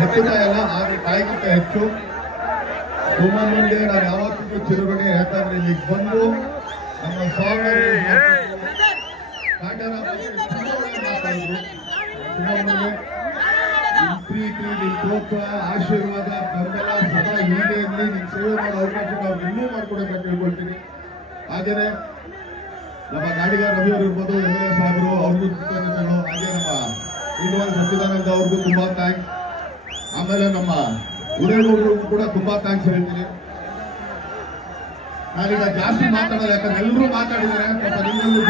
ಹೆಚ್ಚುತ್ತಾ ಇಲ್ಲ, ಆದ್ರೆ ತಾಯಿಗಿಂತ ಹೆಚ್ಚು ಸುಮನ್ಗೆ ನಾನು ಯಾವತ್ತಿಗೂ ಚಿರುಗಣೆ. ಯಾಕಂದ್ರೆ ಇಲ್ಲಿಗೆ ಬಂದು ನಮ್ಮ ಸ್ವಾಮಿ ಪ್ರೀತಿ, ಪ್ರೋತ್ಸಾಹ, ಆಶೀರ್ವಾದ, ಬೆಂಬಲ ಸದಾ ಹೀಗೆ ಇರಲಿ. ನಿಮ್ ಸೇವೆ ಮಾಡೋ ಅವಕಾಶ ನಾವು ಇನ್ನೂ ಮಾಡ್ಕೊಡಬೇಕಂತ ತಿಳ್ಕೊಳ್ತೀನಿ. ಹಾಗೇನೆ ನಮ್ಮ ಗಾಡಿಗಾರ ರವಿ ಅವರು ಇರ್ಬೋದು, MLA ಸಾಹೇಬರು ಅವ್ರಿಗೂ ಕೃತಜ್ಞತೆಗಳು. ಹಾಗೆ ನಮ್ಮ ಇಂಡಿಯನ್ ಸಚ್ಚಿದಾನಂದ ಅವ್ರಿಗೂ ತುಂಬಾ ಥ್ಯಾಂಕ್ಸ್. ಆಮೇಲೆ ನಮ್ಮ ಉದಯಗೌಡರು ಕೂಡ ತುಂಬಾ ಥ್ಯಾಂಕ್ಸ್ ಹೇಳ್ತೀನಿ. ನಾನೀಗ ಜಾಸ್ತಿ ಮಾತಾಡೋದು, ಯಾಕಂದ್ರೆ ಎಲ್ಲರೂ ಮಾತಾಡಿದ್ದಾರೆ. ಪಾಪ ನಿಮ್ಮಲ್ಲೂ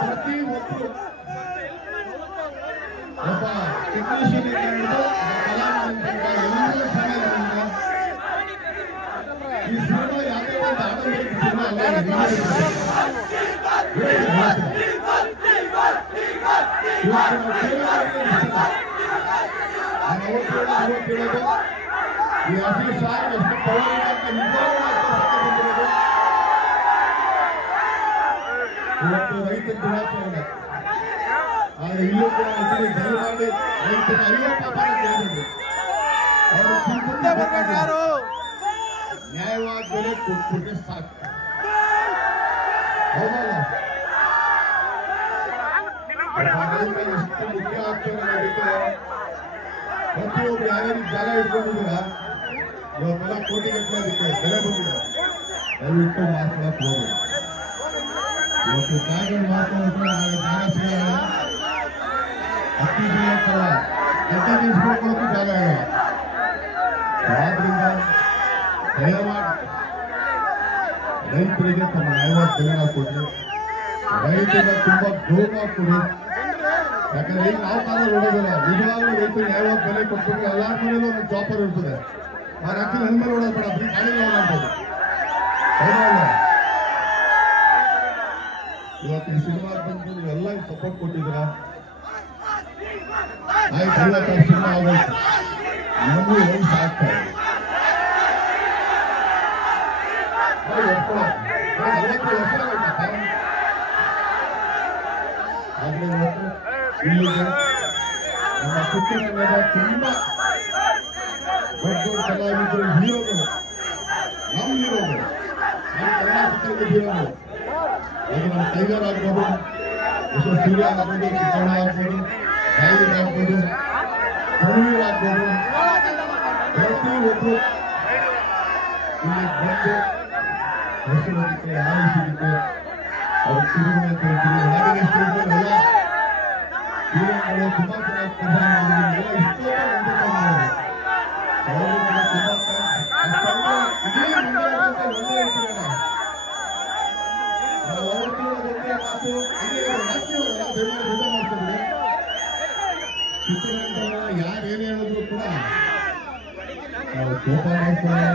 ಪ್ರತಿ ಒಬ್ಬರು ಒಬ್ಬ ಟೆಕ್ನಿಷಿಯನ್ ಈ ಸಿನಿಮಾ ಯಾವುದೇ ಒಂದು ಆಡಳಿತ ಸಿನಿಮಾ ಅಲ್ಲ. ಈ ಹಸಿರು ಸಾರು ಎಷ್ಟು ಪವರ್ ಇವತ್ತು ರೈತರ ದಿನಾಚರಣೆ. ಆದ್ರೆ ಇಲ್ಲೂ ಕೂಡ ದಯಮಾಡಿ ರೈತರ 50 ಕೇಳಿದ್ರು. ಅವರು ನ್ಯಾಯವಾದ ಬೆಲೆ ಕೊಟ್ಬಿಟ್ರೆ ಸಾಕು. ಹೌದಲ್ಲ? ಎಷ್ಟು ಮುಖ್ಯ ಆಗ್ತದೆ ನಡೀತದೆ. ಪ್ರತಿಯೊಬ್ರು ಯಾರ್ಯಾರು ಜಾಗ ಇಟ್ಕೊಂಡಿದ್ದೀರ ಇವತ್ತೆಲ್ಲ ಕೋಟಿಗಟ್ಟಲೆ ಅದಕ್ಕೆ ಬೆಲೆ ಬಂದಿದೆ. ದಯವಿಟ್ಟು ಮಾತಾಡಕ್ ಹೋಗಿ ಇವತ್ತು ಜಾಗ ಮಾತಾಡಿದ್ರೆ ಜಾಗ ಸಿಗಲ್ಲ. ಅಕ್ಕಿ ಸಿಗಲ್ಲ, ಗದ್ದೆ ನಿಲ್ಸ್ಕೊಳ್ಕೊಳ್ಳೋಕ್ಕೂ ಜಾಗ ಇಲ್ಲ. ಆದ್ರಿಂದ ದಯಮಾಡಿ ರೈತರಿಗೆ ತಮ್ಮ ನ್ಯಾಯವಾದ ಬೆಲೆನ ಕೊಟ್ಟರು. ರೈತರಿಗೆ ತುಂಬಾ ಗೌರವ ಕೊಡಿ. ಯಾಕಂದ್ರೆ ಈಗ ನಾವು ಕಾಲ ನೋಡೋದಿಲ್ಲ. ನಿಜವಾಗ್ಲೂ ರೈತರು ನ್ಯಾಯವಾದ ಬೆಲೆ ಕೊಟ್ಬಿಟ್ರೆ ಎಲ್ಲಾರ ಮನೇಲೂ ಒಂದು ಜಾಪರ್ ಇರ್ತದೆ. ನಾನು ಅಕ್ಕಿ ನನ್ನ ಮೇಲೆ ನೋಡೋದು ಬೇಡ, ಬರೀ ಗಾಡಿಗೆ ನೋಡ್ಬೋದು. ಇವತ್ತು ಈ ಸಿನಿಮಾ ಬಂದು ನೀವೆಲ್ಲ ಸಪೋರ್ಟ್ ಕೊಟ್ಟಿದ್ದೀರಾ. ಆಯ್ತು, ಇವತ್ತು ಸಿನಿಮಾ ಆಗೋಯ್ತು. ನಮಗೂ ವಯಸ್ಸು ಆಗ್ತಾ ಇದೆ. ಆದ್ರೆ ಇವತ್ತು ಇಲ್ಲಿಗೆ ನಮ್ಮ ಚಿತ್ರರಂಗದ ತುಂಬಾ ದೊಡ್ಡ ದೊಡ್ಡ ಕಲಾವಿದರು, ಹೀರೋಗಳು, ನಮ್ಮ ಹೀರೋಗಳು, ನಮ್ಮ ಕರ್ನಾಟಕದ ಹೀರೋಗಳು. ಅದು ನಮ್ಮ ಟೈಗರ್ ಆಗ್ಬೋದು, ಸೂರ್ಯ ಆಗ್ಬೋದು, ಚಿಕ್ಕಣ್ಣ ಆಗ್ಬೋದು, ರಾಯರ್ ಆಗ್ಬೋದು, ಕಣವೀರ್ ಆಗ್ಬೋದು, ಪ್ರತಿಯೊಬ್ಬರು ಇಲ್ಲಿ ಬಂದು ಹೆಸರುಕ್ಕೆ ಆಲಿಸಿದ್ದಕ್ಕೆ ಅವ್ರ ಚಿರುಮಣಿ ಅಂತ ಹೇಳ್ತೀವಿ. ಹಾಗೆ ಎಲ್ಲ ಹೀರೋಗಳು ತುಂಬಾ ಚೆನ್ನಾಗಿ ಕೆಲಸ ಮಾಡಿದ್ರು. ಇಷ್ಟೋ ಚಿತ್ರರಂಗ ಯಾರೇನು ಹೇಳಿದ್ರು ಕೂಡ ನಾವು ಕೋಪ ಮಾಡ್ತಾರೆ.